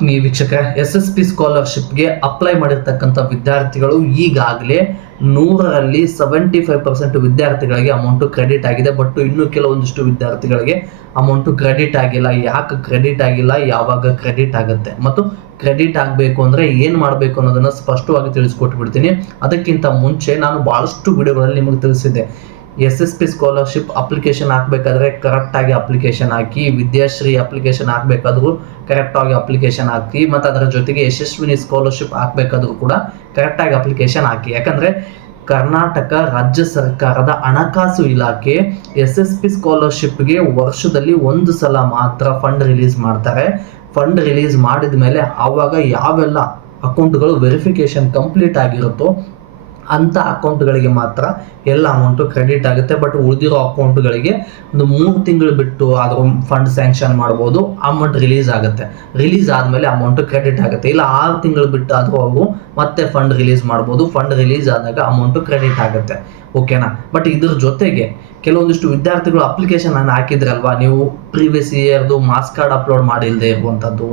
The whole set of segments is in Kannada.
ಆತ್ಮೀಯ ವೀಕ್ಷಕರೇ, SSP ಸ್ಕಾಲರ್ಶಿಪ್ಗೆ ಅಪ್ಲೈ ಮಾಡಿರ್ತಕ್ಕಂಥ ವಿದ್ಯಾರ್ಥಿಗಳು ಈಗಾಗಲೇ 100ರಲ್ಲಿ 75% ವಿದ್ಯಾರ್ಥಿಗಳಿಗೆ ಅಮೌಂಟು ಕ್ರೆಡಿಟ್ ಆಗಿದೆ. ಬಟ್ ಇನ್ನು ಕೆಲವೊಂದಿಷ್ಟು ವಿದ್ಯಾರ್ಥಿಗಳಿಗೆ ಅಮೌಂಟು ಕ್ರೆಡಿಟ್ ಆಗಿಲ್ಲ. ಯಾಕೆ ಕ್ರೆಡಿಟ್ ಆಗಿಲ್ಲ, ಯಾವಾಗ ಕ್ರೆಡಿಟ್ ಆಗುತ್ತೆ ಮತ್ತು ಕ್ರೆಡಿಟ್ ಆಗಬೇಕು ಅಂದರೆ ಏನು ಮಾಡಬೇಕು ಅನ್ನೋದನ್ನು ಸ್ಪಷ್ಟವಾಗಿ ತಿಳಿಸ್ಕೊಟ್ಬಿಡ್ತೀನಿ. ಅದಕ್ಕಿಂತ ಮುಂಚೆ ನಾನು ಭಾಳಷ್ಟು ವಿಡಿಯೋಗಳಲ್ಲಿ ನಿಮಗೆ ತಿಳಿಸಿದ್ದೆ, SSP ಸ್ಕಾಲರ್ಶಿಪ್ ಅಪ್ಲಿಕೇಶನ್ ಹಾಕಬೇಕಾದ್ರೆ ಕರೆಕ್ಟಾಗಿ ಅಪ್ಲಿಕೇಶನ್ ಹಾಕಿ, ವಿದ್ಯಾಶ್ರೀ ಅಪ್ಲಿಕೇಶನ್ ಹಾಕಬೇಕಾದ್ರೂ ಕರೆಕ್ಟಾಗಿ ಅಪ್ಲಿಕೇಶನ್ ಹಾಕಿ, ಮತ್ತು ಅದರ ಜೊತೆಗೆ ಯಶಸ್ವಿನಿ ಸ್ಕಾಲರ್ಶಿಪ್ ಹಾಕಬೇಕಾದ್ರೂ ಕೂಡ ಕರೆಕ್ಟಾಗಿ ಅಪ್ಲಿಕೇಶನ್ ಹಾಕಿ. ಯಾಕಂದರೆ ಕರ್ನಾಟಕ ರಾಜ್ಯ ಸರ್ಕಾರದ ಹಣಕಾಸು ಇಲಾಖೆ SSP ಸ್ಕಾಲರ್ಶಿಪ್ಗೆ ವರ್ಷದಲ್ಲಿ ಒಂದು ಸಲ ಮಾತ್ರ ಫಂಡ್ ರಿಲೀಸ್ ಮಾಡ್ತಾರೆ. ಫಂಡ್ ರಿಲೀಸ್ ಮಾಡಿದ ಮೇಲೆ ಆವಾಗ ಯಾವೆಲ್ಲ ಅಕೌಂಟ್ಗಳು ವೆರಿಫಿಕೇಶನ್ ಕಂಪ್ಲೀಟ್ ಆಗಿರುತ್ತೋ ಅಂಥ ಅಕೌಂಟ್ಗಳಿಗೆ ಮಾತ್ರ ಎಲ್ಲ ಅಮೌಂಟು ಕ್ರೆಡಿಟ್ ಆಗುತ್ತೆ. ಬಟ್ ಉಳಿದಿರೋ ಅಕೌಂಟ್ಗಳಿಗೆ ಒಂದು 3 ತಿಂಗಳು ಬಿಟ್ಟು ಅದ್ರ ಫಂಡ್ ಸ್ಯಾಂಕ್ಷನ್ ಮಾಡ್ಬೋದು, ಅಮೌಂಟ್ ರಿಲೀಸ್ ಆಗುತ್ತೆ. ರಿಲೀಸ್ ಆದಮೇಲೆ ಅಮೌಂಟು ಕ್ರೆಡಿಟ್ ಆಗುತ್ತೆ. ಇಲ್ಲ 6 ತಿಂಗಳು ಬಿಟ್ಟು ಆದರೂ ಅವರು ಮತ್ತೆ ಫಂಡ್ ರಿಲೀಸ್ ಮಾಡ್ಬೋದು. ಫಂಡ್ ರಿಲೀಸ್ ಆದಾಗ ಅಮೌಂಟು ಕ್ರೆಡಿಟ್ ಆಗುತ್ತೆ. ಓಕೆನಾ? ಬಟ್ ಇದ್ರ ಜೊತೆಗೆ ಕೆಲವೊಂದಿಷ್ಟು ವಿದ್ಯಾರ್ಥಿಗಳು ಅಪ್ಲಿಕೇಶನ್ ಅನ್ನು ಹಾಕಿದ್ರಲ್ವಾ, ನೀವು ಪ್ರೀವಿಯಸ್ ಇಯರ್ದು ಮಾರ್ಕ್ಸ್ ಕಾರ್ಡ್ ಅಪ್ಲೋಡ್ ಮಾಡಿಲ್ಲದೆ ಇರುವಂಥದ್ದು,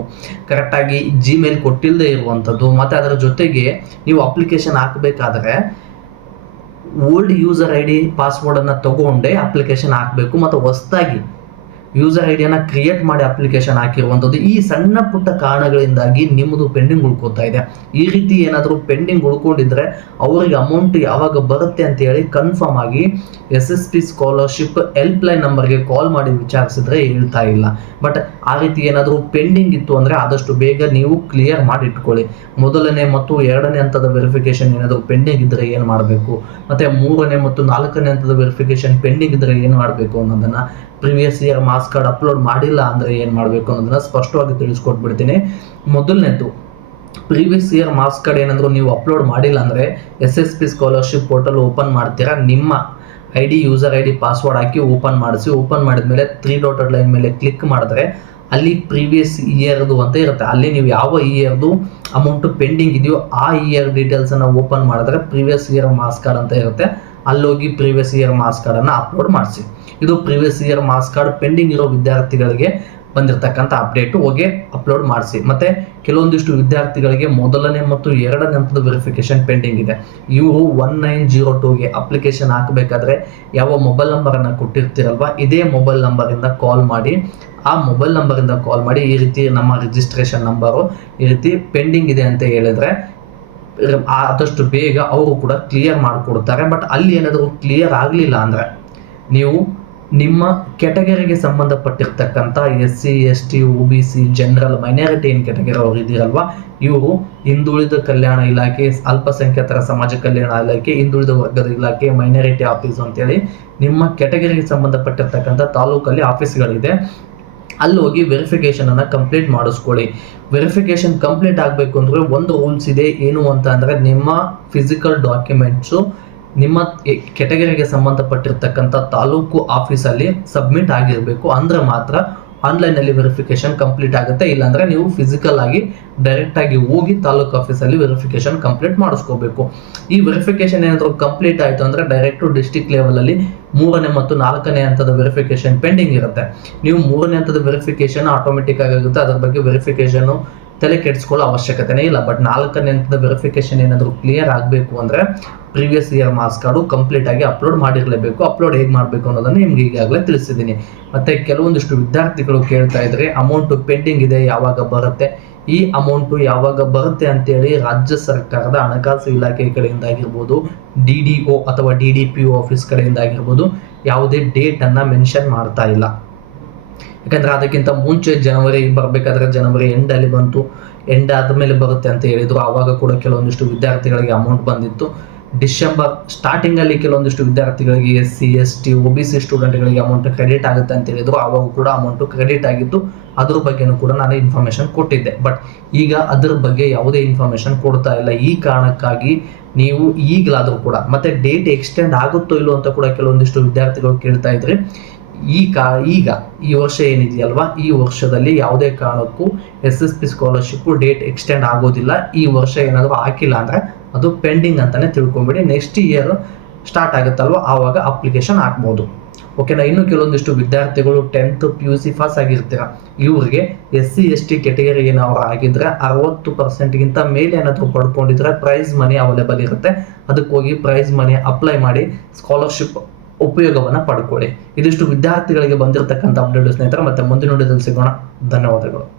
ಕರೆಕ್ಟಾಗಿ ಜಿಮೇಲ್ ಕೊಟ್ಟಿಲ್ಲದೆ ಇರುವಂಥದ್ದು, ಮತ್ತು ಅದರ ಜೊತೆಗೆ ನೀವು ಅಪ್ಲಿಕೇಶನ್ ಹಾಕಬೇಕಾದ್ರೆ ಓಲ್ಡ್ ಯೂಸರ್ ID ಪಾಸ್ವರ್ಡನ್ನು ತಗೊಂಡೇ ಅಪ್ಲಿಕೇಶನ್ ಹಾಕಬೇಕು, ಮತ್ತು ಹೊಸದಾಗಿ ಯೂಸರ್ ಐಡಿಯನ್ನು ಕ್ರಿಯೇಟ್ ಮಾಡಿ ಅಪ್ಲಿಕೇಶನ್ ಹಾಕಿರುವಂಥದ್ದು. ಈ ಸಣ್ಣ ಪುಟ್ಟ ಕಾರಣಗಳಿಂದಾಗಿ ನಿಮ್ಮದು ಪೆಂಡಿಂಗ್ ಉಳ್ಕೋತಾ ಇದೆ. ಈ ರೀತಿ ಏನಾದರೂ ಪೆಂಡಿಂಗ್ ಉಳ್ಕೊಂಡಿದ್ರೆ ಅವರಿಗೆ ಅಮೌಂಟ್ ಯಾವಾಗ ಬರುತ್ತೆ ಅಂತ ಹೇಳಿ ಕನ್ಫರ್ಮ್ ಆಗಿ SSP ಸ್ಕಾಲರ್ಶಿಪ್ ಹೆಲ್ಪ್ಲೈನ್ ನಂಬರ್ಗೆ ಕಾಲ್ ಮಾಡಿ ವಿಚಾರಿಸಿದ್ರೆ ಹೇಳ್ತಾ ಇಲ್ಲ. ಬಟ್ ಆ ರೀತಿ ಏನಾದರೂ ಪೆಂಡಿಂಗ್ ಇತ್ತು ಅಂದರೆ ಆದಷ್ಟು ಬೇಗ ನೀವು ಕ್ಲಿಯರ್ ಮಾಡಿ ಇಟ್ಕೊಳ್ಳಿ. ಮೊದಲನೇ ಮತ್ತು 2ನೇ ಹಂತದ ವೆರಿಫಿಕೇಶನ್ ಏನಾದರೂ ಪೆಂಡಿಂಗ್ ಇದ್ದರೆ ಏನು ಮಾಡಬೇಕು, ಮತ್ತು 3ನೇ ಮತ್ತು 4ನೇ ಹಂತದ ವೆರಿಫಿಕೇಶನ್ ಪೆಂಡಿಂಗ್ ಇದ್ದರೆ ಏನು ಮಾಡಬೇಕು ಅನ್ನೋದನ್ನು, previous year marks card upload ಮಾಡಿಲ್ಲ ಅಂದರೆ ಏನು ಮಾಡಬೇಕು ಅನ್ನೋದನ್ನು ಸ್ಪಷ್ಟವಾಗಿ ತಿಳಿಸ್ಕೊಟ್ಬಿಡ್ತೀನಿ. ಮೊದಲನೇದು, ಪ್ರೀವಿಯಸ್ ಇಯರ್ ಮಾರ್ಕ್ಸ್ ಕಾರ್ಡ್ ಏನಾದರೂ ನೀವು ಅಪ್ಲೋಡ್ ಮಾಡಿಲ್ಲ ಅಂದರೆ SSP ಸ್ಕಾಲರ್ಶಿಪ್ ಪೋರ್ಟಲ್ ಓಪನ್ ಮಾಡ್ತೀರಾ, ನಿಮ್ಮ ID ಯೂಸರ್ ID ಪಾಸ್ವರ್ಡ್ ಹಾಕಿ ಓಪನ್ ಮಾಡಿಸಿ. ಓಪನ್ ಮಾಡಿದ್ಮೇಲೆ 3 ಡಾಟೆಡ್ ಲೈನ್ ಮೇಲೆ ಕ್ಲಿಕ್ ಮಾಡಿದ್ರೆ ಅಲ್ಲಿ ಪ್ರೀವಿಯಸ್ ಇಯರ್ದು ಅಂತ ಇರುತ್ತೆ. ಅಲ್ಲಿ ನೀವು ಯಾವ ಇಯರ್ದು ಅಮೌಂಟು ಪೆಂಡಿಂಗ್ ಇದೆಯೋ ಆ ಇಯರ್ ಡೀಟೇಲ್ಸನ್ನು ಓಪನ್ ಮಾಡಿದ್ರೆ ಪ್ರೀವಿಯಸ್ ಇಯರ್ ಮಾರ್ಕ್ಸ್ ಕಾರ್ಡ್ ಅಂತ ಇರುತ್ತೆ. ಅಲ್ಲೋಗಿ ಪ್ರೀವಿಯಸ್ ಇಯರ್ ಮಾರ್ಕ್ಸ್ ಕಾರ್ಡನ್ನು ಅಪ್ಲೋಡ್ ಮಾಡಿಸಿ. ಇದು previous year marks card pending ಇರೋ ವಿದ್ಯಾರ್ಥಿಗಳಿಗೆ ಬಂದಿರತಕ್ಕಂಥ ಅಪ್ಡೇಟು, ಹೋಗಿ ಅಪ್ಲೋಡ್ ಮಾಡಿಸಿ. ಮತ್ತು ಕೆಲವೊಂದಿಷ್ಟು ವಿದ್ಯಾರ್ಥಿಗಳಿಗೆ 1ನೇ ಮತ್ತು 2ನೇ ಹಂತದ ವೆರಿಫಿಕೇಶನ್ ಪೆಂಡಿಂಗ್ ಇದೆ. ಇವರು 1902ಗೆ ಅಪ್ಲಿಕೇಶನ್ ಹಾಕಬೇಕಾದ್ರೆ ಯಾವ ಮೊಬೈಲ್ ನಂಬರನ್ನು ಕೊಟ್ಟಿರ್ತೀರಲ್ವ, ಇದೇ ಮೊಬೈಲ್ ನಂಬರಿಂದ ಕಾಲ್ ಮಾಡಿ, ಆ ಮೊಬೈಲ್ ನಂಬರಿಂದ ಕಾಲ್ ಮಾಡಿ ಈ ರೀತಿ ನಮ್ಮ ರಿಜಿಸ್ಟ್ರೇಷನ್ ನಂಬರು ಈ ರೀತಿ ಪೆಂಡಿಂಗ್ ಇದೆ ಅಂತ ಹೇಳಿದರೆ ಆದಷ್ಟು ಬೇಗ ಅವರು ಕೂಡ ಕ್ಲಿಯರ್ ಮಾಡಿಕೊಡ್ತಾರೆ. ಬಟ್ ಅಲ್ಲಿ ಏನಾದರೂ ಕ್ಲಿಯರ್ ಆಗಲಿಲ್ಲ ಅಂದರೆ ನೀವು ನಿಮ್ಮ ಕೆಟಗರಿಗೆ ಸಂಬಂಧಪಟ್ಟಿರ್ತಕ್ಕಂಥ SC ST OBC general minority ಏನು ಕೆಟಗರಿ ಅವರು ಇದ್ದೀರಲ್ವ, ಇವರು ಹಿಂದುಳಿದ ಕಲ್ಯಾಣ ಇಲಾಖೆ, ಅಲ್ಪಸಂಖ್ಯಾತರ ಸಮಾಜ ಕಲ್ಯಾಣ ಇಲಾಖೆ, ಹಿಂದುಳಿದ ವರ್ಗದ ಇಲಾಖೆ, ಮೈನಾರಿಟಿ ಆಫೀಸ್ ಅಂತೇಳಿ ನಿಮ್ಮ ಕೆಟಗರಿಗೆ ಸಂಬಂಧಪಟ್ಟಿರ್ತಕ್ಕಂಥ ತಾಲೂಕಲ್ಲಿ ಆಫೀಸ್ಗಳಿದೆ. ಅಲ್ಲಿ ಹೋಗಿ ವೆರಿಫಿಕೇಷನನ್ನು ಕಂಪ್ಲೀಟ್ ಮಾಡಿಸ್ಕೊಳ್ಳಿ. ವೆರಿಫಿಕೇಷನ್ ಕಂಪ್ಲೀಟ್ ಆಗಬೇಕು ಅಂದರೆ ಒಂದು ರೂಲ್ಸ್ ಇದೆ. ಏನು ಅಂತ ಅಂದರೆ ನಿಮ್ಮ ಫಿಸಿಕಲ್ ಡಾಕ್ಯುಮೆಂಟ್ಸು ನಿಮ್ಮ ಕೆಟಗರಿಗೆ ಸಂಬಂಧಪಟ್ಟಿರ್ತಕ್ಕಂಥ ತಾಲೂಕು ಆಫೀಸಲ್ಲಿ ಸಬ್ಮಿಟ್ ಆಗಿರಬೇಕು. ಅಂದರೆ ಮಾತ್ರ ಆನ್ಲೈನಲ್ಲಿ ವೆರಿಫಿಕೇಷನ್ ಕಂಪ್ಲೀಟ್ ಆಗುತ್ತೆ. ಇಲ್ಲಾಂದರೆ ನೀವು ಫಿಸಿಕಲ್ ಆಗಿ ಡೈರೆಕ್ಟಾಗಿ ಹೋಗಿ ತಾಲೂಕು ಆಫೀಸಲ್ಲಿ ವೆರಿಫಿಕೇಷನ್ ಕಂಪ್ಲೀಟ್ ಮಾಡಿಸ್ಕೋಬೇಕು. ಈ ವೆರಿಫಿಕೇಷನ್ ಏನಾದರೂ ಕಂಪ್ಲೀಟ್ ಆಯಿತು ಅಂದರೆ ಡೈರೆಕ್ಟು ಡಿಸ್ಟಿಕ್ ಲೆವೆಲಲ್ಲಿ 3ನೇ ಮತ್ತು 4ನೇ ಹಂತದ ವೆರಿಫಿಕೇಷನ್ ಪೆಂಡಿಂಗ್ ಇರುತ್ತೆ. ನೀವು 3ನೇ ಹಂತದ ವೆರಿಫಿಕೇಷನ್ ಆಟೋಮೆಟಿಕ್ ಆಗುತ್ತೆ, ಅದರ ಬಗ್ಗೆ ವೆರಿಫಿಕೇಷನು ತಲೆ ಕೆಡಿಸ್ಕೊಳ್ಳೋ ಅವಶ್ಯಕತೆನೇ ಇಲ್ಲ. ಬಟ್ 4ನೇ ಹಂತದ ವೆರಿಫಿಕೇಷನ್ ಏನಾದರೂ ಕ್ಲಿಯರ್ ಆಗಬೇಕು ಅಂದರೆ previous year marks card complete ಆಗಿ ಅಪ್ಲೋಡ್ ಮಾಡಿರಲೇಬೇಕು. ಅಪ್ಲೋಡ್ ಹೇಗೆ ಮಾಡಬೇಕು ಅನ್ನೋದನ್ನು ನಿಮ್ಗೆ ಈಗಾಗಲೇ ತಿಳಿಸಿದ್ದೀನಿ. ಮತ್ತು ಕೆಲವೊಂದಿಷ್ಟು ವಿದ್ಯಾರ್ಥಿಗಳು ಕೇಳ್ತಾ ಇದ್ದಾರೆ, ಅಮೌಂಟು ಪೆಂಡಿಂಗ್ ಇದೆ, ಯಾವಾಗ ಬರುತ್ತೆ? ಈ ಅಮೌಂಟು ಯಾವಾಗ ಬರುತ್ತೆ ಅಂತೇಳಿ ರಾಜ್ಯ ಸರ್ಕಾರದ ಹಣಕಾಸು ಇಲಾಖೆ ಕಡೆಯಿಂದ ಆಗಿರ್ಬೋದು, DDO ಅಥವಾ DDPO ಆಫೀಸ್ ಕಡೆಯಿಂದ ಆಗಿರ್ಬೋದು, ಯಾವುದೇ ಡೇಟನ್ನು ಮೆನ್ಷನ್ ಮಾಡ್ತಾ ಇಲ್ಲ. ಯಾಕಂದರೆ ಅದಕ್ಕಿಂತ ಮುಂಚೆ ಜನವರಿ ಬರಬೇಕಾದ್ರೆ ಜನವರಿ ಎಂಡಲ್ಲಿ ಬಂತು, ಎಂಡ್ ಆದಮೇಲೆ ಬರುತ್ತೆ ಅಂತ ಹೇಳಿದರು. ಆವಾಗ ಕೂಡ ಕೆಲವೊಂದಿಷ್ಟು ವಿದ್ಯಾರ್ಥಿಗಳಿಗೆ ಅಮೌಂಟ್ ಬಂದಿತ್ತು. ಡಿಸೆಂಬರ್ ಸ್ಟಾರ್ಟಿಂಗಲ್ಲಿ ಕೆಲವೊಂದಿಷ್ಟು ವಿದ್ಯಾರ್ಥಿಗಳಿಗೆ SC ST OBC ಸ್ಟೂಡೆಂಟ್ಗಳಿಗೆ ಅಮೌಂಟ್ ಕ್ರೆಡಿಟ್ ಆಗುತ್ತೆ ಅಂತ ಹೇಳಿದರು. ಆವಾಗ ಕೂಡ ಅಮೌಂಟು ಕ್ರೆಡಿಟ್ ಆಗಿತ್ತು. ಅದ್ರ ಬಗ್ಗೆನೂ ಕೂಡ ನಾನು ಇನ್ಫಾರ್ಮೇಷನ್ ಕೊಟ್ಟಿದ್ದೆ. ಬಟ್ ಈಗ ಅದರ ಬಗ್ಗೆ ಯಾವುದೇ ಇನ್ಫಾರ್ಮೇಷನ್ ಕೊಡ್ತಾ ಇಲ್ಲ. ಈ ಕಾರಣಕ್ಕಾಗಿ ನೀವು ಈಗಲಾದರೂ ಕೂಡ, ಮತ್ತು ಡೇಟ್ ಎಕ್ಸ್ಟೆಂಡ್ ಆಗುತ್ತೋ ಇಲ್ಲೋ ಅಂತ ಕೂಡ ಕೆಲವೊಂದಿಷ್ಟು ವಿದ್ಯಾರ್ಥಿಗಳು ಕೇಳ್ತಾ ಇದ್ರಿ. ಈಗ ಈ ವರ್ಷ ಏನಿದೆಯಲ್ವಾ, ಈ ವರ್ಷದಲ್ಲಿ ಯಾವುದೇ ಕಾರಣಕ್ಕೂ SSP ಸ್ಕಾಲರ್ಶಿಪ್ಪು ಡೇಟ್ ಎಕ್ಸ್ಟೆಂಡ್ ಆಗೋದಿಲ್ಲ. ಈ ವರ್ಷ ಏನಾದರೂ ಹಾಕಿಲ್ಲ ಅಂದರೆ ಅದು ಪೆಂಡಿಂಗ್ ಅಂತಲೇ ತಿಳ್ಕೊಂಬಿಡಿ. ನೆಕ್ಸ್ಟ್ ಇಯರ್ ಸ್ಟಾರ್ಟ್ ಆಗುತ್ತಲ್ವ ಆವಾಗ ಅಪ್ಲಿಕೇಶನ್ ಹಾಕ್ಬೋದು. ಓಕೆನಾ. ಇನ್ನು ಕೆಲವೊಂದಿಷ್ಟು ವಿದ್ಯಾರ್ಥಿಗಳು 10th PUC ಪಾಸ್ ಆಗಿರ್ತೀರ, ಇವ್ರಿಗೆ SC ST ಕೆಟಗರಿ ಏನಾದ್ರು ಆಗಿದ್ರೆ 60% ಮೇಲೆ ಏನಾದ್ರು ಪಡ್ಕೊಂಡಿದ್ರೆ ಪ್ರೈಸ್ ಮನಿ ಅವೈಲೇಬಲ್ ಇರುತ್ತೆ. ಅದಕ್ಕೆ ಹೋಗಿ ಪ್ರೈಸ್ ಮನಿ ಅಪ್ಲೈ ಮಾಡಿ ಸ್ಕಾಲರ್ಶಿಪ್ ಉಪಯೋಗವನ್ನ ಪಡ್ಕೊಳ್ಳಿ. ಇದಿಷ್ಟು ವಿದ್ಯಾರ್ಥಿಗಳಿಗೆ ಬಂದಿರತಕ್ಕಂಥ ಅಪ್ಡೇಟ್ ಸ್ನೇಹಿತರೆ. ಮತ್ತೆ ಮುಂದಿನ ವಿಡಿಯೋದಲ್ಲಿ ಸಿಗೋಣ. ಧನ್ಯವಾದಗಳು.